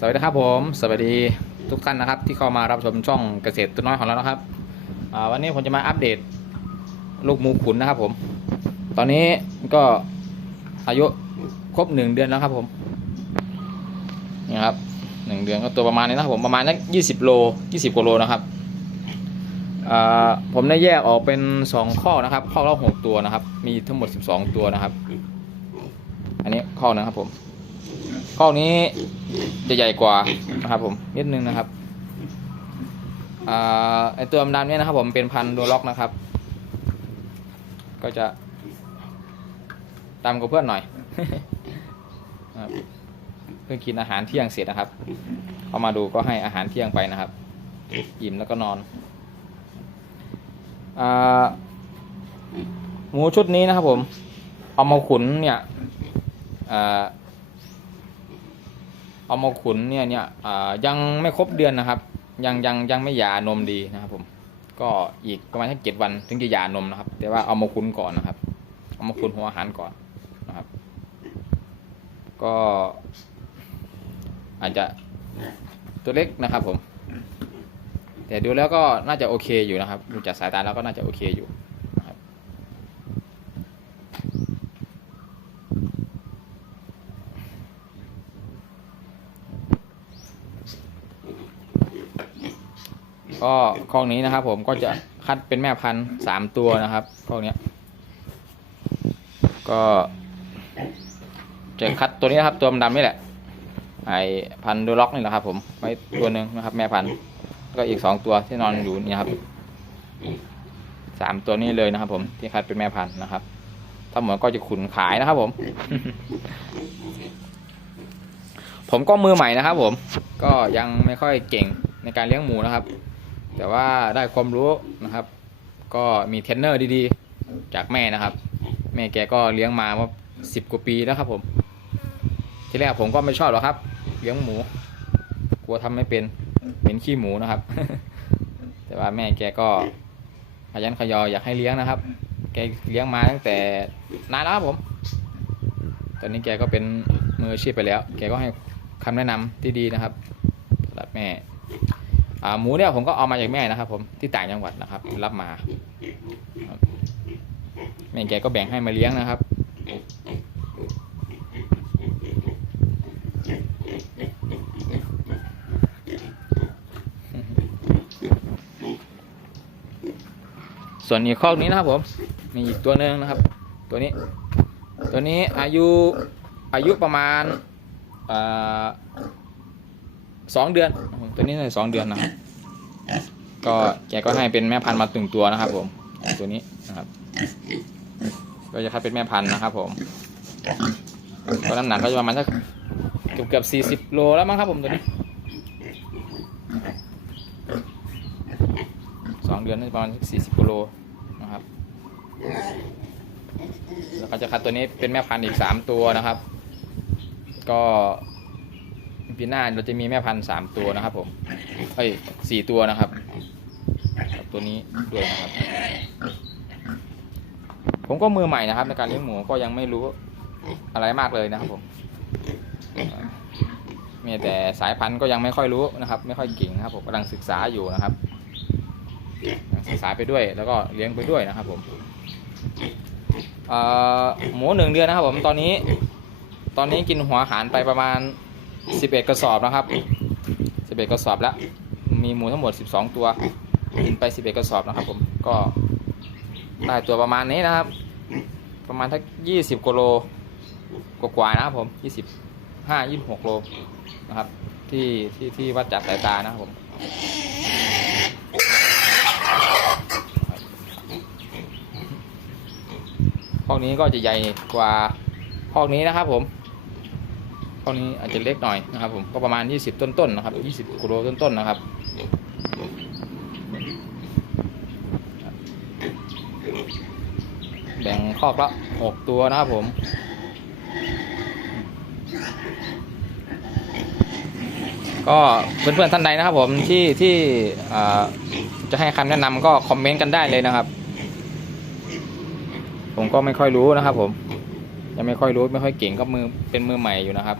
สวัสดีครับผม สวัสดีทุกท่านนะครับที่เข้ามารับชมช่องเกษตรตัวน้อยของเรานะครับวันนี้ผมจะมาอัปเดตลูกหมูขุนนะครับผม ตอนนี้ก็อายุครบหนึ่งเดือนแล้วครับผมนี่ครับหนึ่งเดือนก็ตัวประมาณนี้นะครับผมประมาณสักยี่สิบโลยี่สิบกว่าโลนะครับผมได้แยกออกเป็นสองข้อนะครับข้อละหกตัวนะครับ มีทั้งหมดสิบสองตัวนะครับ อันนี้ข้อนะครับผม ข้อนี้จะใหญ่กว่านะครับผมนิดนึงนะครับอ่าไอตัวดำๆเนี่ยนะครับ ผมเป็นพันธุ์โดล็อกนะครับ ก็จะดำกว่าเพื่อนหน่อยเพิ่งกินอาหารเที่ยงเสร็จนะครับเข้ามาดูก็ให้อาหารเที่ยงไปนะครับอิ่มแล้วก็นอนอาหมูชุดนี้นะครับผม เอามาขุนเนี่ยอ่า เอามาขุนเนี่ยเนี่ยยังไม่ครบเดือนนะครับ ยังยังยังไม่หย่านมดีนะครับ ผม ก็อีกประมาณแค่เจ็ดวันถึงจะหย่านมนะครับ แต่ว่าเอามาขุนก่อนนะครับ เอามาขุนหัวอาหารก่อนนะครับ ก็ อาจจะตัวเล็กนะครับ ผม แต่ดูแล้วก็น่าจะโอเคอยู่นะครับดูจากสายตาแล้วก็น่าจะโอเคอยู่ ก็คอกนี้นะครับ ผมก็จะคัดเป็นแม่พันธุ์สามตัวนะครับคอกเนี้ยก็จะคัดตัวนี้นะครับ ตัวดำนี่แหละ ไอพันธุ์ดูล็อกนี่แหละครับ ผมไว้ตัวหนึ่งนะครับ แม่พันธุ์ก็อีกสองตัวที่นอนอยู่นี่ครับสามตัวนี้เลยนะครับ ผมที่คัดเป็นแม่พันธุ์นะครับถ้าหมดก็จะขุนขายนะครับ ผม ผมก็มือใหม่นะครับ ผมก็ยังไม่ค่อยเก่งในการเลี้ยงหมูนะครับ แต่ว่าได้ความรู้นะครับ ก็มีเทรนเนอร์ดีๆ จากแม่นะครับ แม่แกก็เลี้ยงมาว่าสิบกว่าปีแล้วครับผม ที่แรกผมก็ไม่ชอบหรอกครับ เลี้ยงหมู กลัวทำไม่เป็นเป็นขี้หมูนะครับ แต่ว่าแม่แกก็ขยันขยออยากให้เลี้ยงนะครับ แกเลี้ยงมาตั้งแต่นานแล้วครับผม ตอนนี้แกก็เป็นมืออาชีพไปแล้ว แกก็ให้คำแนะนำที่ดีนะครับสำหรับแม่ หมูเนี่ยผมก็เอามาจากแม่นะครับผมที่ต่างจังหวัดนะครับ รับมาแม่แกก็แบ่งให้มาเลี้ยงนะครับส่วนอีกข้อนี้นะครับผมมีอีกตัวหนึ่งนะครับ ตัวนี้ ตัวนี้อายุอายุประมาณสองเดือน ตัวนี้ในสองเดือนนะครับ ก็แกก็ให้เป็นแม่พันธุ์มาตึงตัวนะครับ ผม ตัวนี้นะครับ ก็จะคัดเป็นแม่พันธุ์นะครับ ผมก็น้ำหนักก็จะประมาณสักเกือบเกือบสี่สิบโลแล้วมั้งครับ ผมตัวนี้สองเดือนน่าจะประมาณสี่สิบโลนะครับแล้วก็จะคัดตัวนี้เป็นแม่พันธุ์อีกสามตัวนะครับ ก็ ปีหน้าเราจะมีแม่พันธุ์สามตัวนะครับ ผมเอ้ยสี่ตัวนะครับตัวนี้ด้วยนะครับ ผมก็มือใหม่นะครับ ในการเลี้ยงหมูก็ยังไม่รู้อะไรมากเลยนะครับผมมีแต่สายพันธุ์ก็ยังไม่ค่อยรู้นะครับ ไม่ค่อยเก่งนะครับ ผมกำลังศึกษาอยู่นะครับศึกษาไปด้วย แล้วก็เลี้ยงไปด้วยนะครับ ผมหมูหนึ่งเดือนนะครับ ผมตอนนี้ ตอนนี้กินหัวอาหารไปประมาณ 11กระสอบนะครับ11กระสอบแล้ว มีหมูทั้งหมด12ตัวกินไป11กระสอบนะครับ ผมก็ได้ตัวประมาณนี้นะครับ ประมาณทัก20กิโลกว่าๆนะครับผม25 26โลนะครับ ที่ที่ที่วัดจากสายตานะครับผมพวกนี้ก็จะใหญ่กว่าพวกนี้นะครับผม ท่านี้อาจจะเล็กหน่อยนะครับ ผมก็ประมาณ 20 ต้นๆนะครับ 20กิโลต้นๆนะครับแบ่งคอกละ6ตัวนะครับผมก็เพื่อนๆท่านใดนะครับ ผมที่ที่จะให้คำแนะนำก็คอมเมนต์กันได้เลยนะครับ ผมก็ไม่ค่อยรู้นะครับผม ยังไม่ค่อยรู้ไม่ค่อยเก่งก็มือเป็นมือใหม่อยู่นะครับ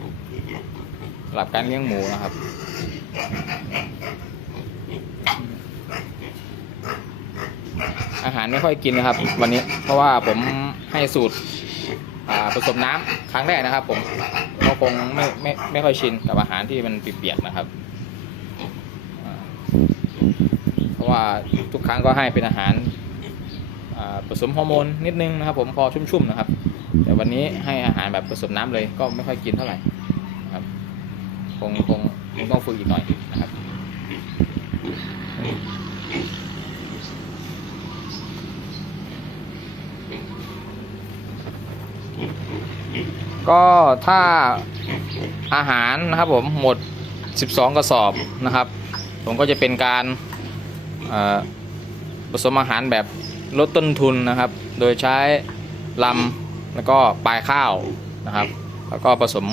หรับการเลี้ยงหมูนะครับ อาหารไม่ค่อยกินนะครับ วันนี้เพราะว่าผมให้สูตรผสมน้ำครั้งแรกนะครับ ผมก็คงไม่ไม่ไม่ค่อยชินกับอาหารที่มันเปียกๆนะครับเพราะว่าทุกครั้งก็ให้เป็นอาหารผสมฮอร์โมนนิดนึงนะครับ ผมพอชุ่มๆนะครับ แต่วันนี้ให้อาหารแบบผสมน้ำเลยก็ไม่ค่อยกินเท่าไหร่ครับคงคงคงต้องฝึกอีกหน่อยนะครับก็ถ้าอาหารนะครับผมหมด 12 กระสอบนะครับ ผมก็จะเป็นการผสมอาหารแบบลดต้นทุนนะครับ โดยใช้ลำ แล้วก็ปลายข้าวนะครับ แล้วก็ผสม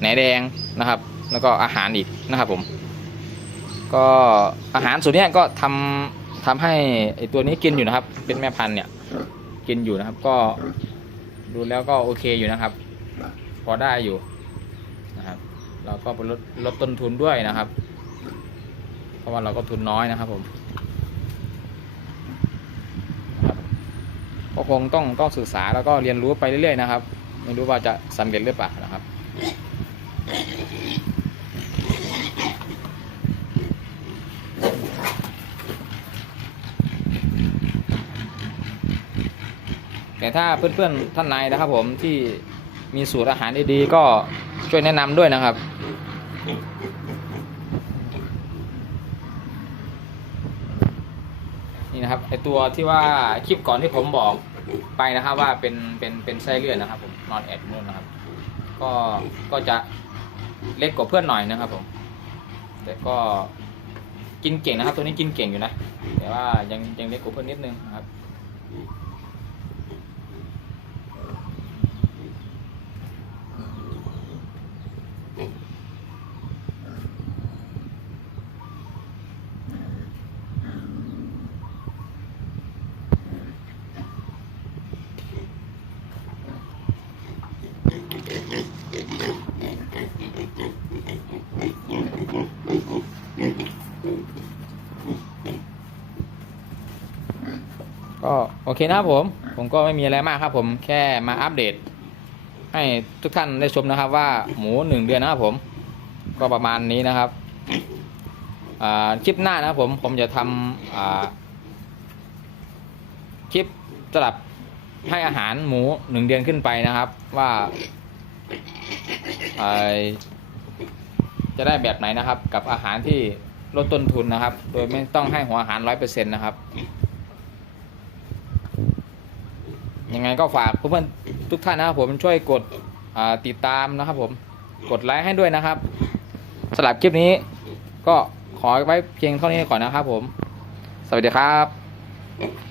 แหนแดงนะครับ แล้วก็อาหารอีกนะครับผม ก็อาหารส่วนนี้ก็ทำทำให้ไอตัวนี้กินอยู่นะครับ เป็นแม่พันธุ์เนี่ยกินอยู่นะครับ ก็ดูแล้วก็โอเคอยู่นะครับ พอได้อยู่นะครับ เราก็ลดลดต้นทุนด้วยนะครับ เพราะว่าเราก็ทุนน้อยนะครับผมครับ ก็คงต้องต้องศึกษาแล้วก็เรียนรู้ไปเรื่อยๆนะครับ ไม่รู้ว่าจะสำเร็จหรือเปล่านะครับแต่ถ้าเพื่อนๆท่านไหนนะครับผมที่มีสูตรอาหารดีๆก็ช่วยแนะนำด้วยนะครับ นี่นะครับไอตัวที่ว่าคลิปก่อนที่ผมบอกไปนะครับ ว่าเป็นเป็นเป็นไส้เลื่อนนะครับผมนอนแอดนู่นนะครับ ก็ก็จะเล็กกว่าเพื่อนหน่อยนะครับผม แต่ก็กินเก่งนะครับ ตัวนี้กินเก่งอยู่นะ แต่ว่ายังยังเล็กกว่าเพื่อนนิดนึงนะครับ ก็โอเคนะครับผม ผมก็ไม่มีอะไรมากครับผมแค่มาอัปเดต ให้ทุกท่านได้ชมนะครับ ว่าหมูหนึ่งเดือนนะครับผม ก็ประมาณนี้นะครับคลิปหน้านะครับผมผมจะทำคลิปสำหรับให้อาหารหมูหนึ่งเดือนขึ้นไปนะครับว่าอ่าจะได้แบบไหนนะครับ กับอาหารที่ลดต้นทุนนะครับ โดยไม่ต้องให้หัวอาหารร้อยเปอร์เซ็นต์นะครับ ยังไงก็ฝากเพื่อนๆทุกท่านนะครับผมช่วยกดติดตามนะครับผมกดไลค์ให้ด้วยนะครับสำหรับคลิปนี้ ก็ขอไว้เพียงเท่านี้ก่อนนะครับผม สวัสดีครับ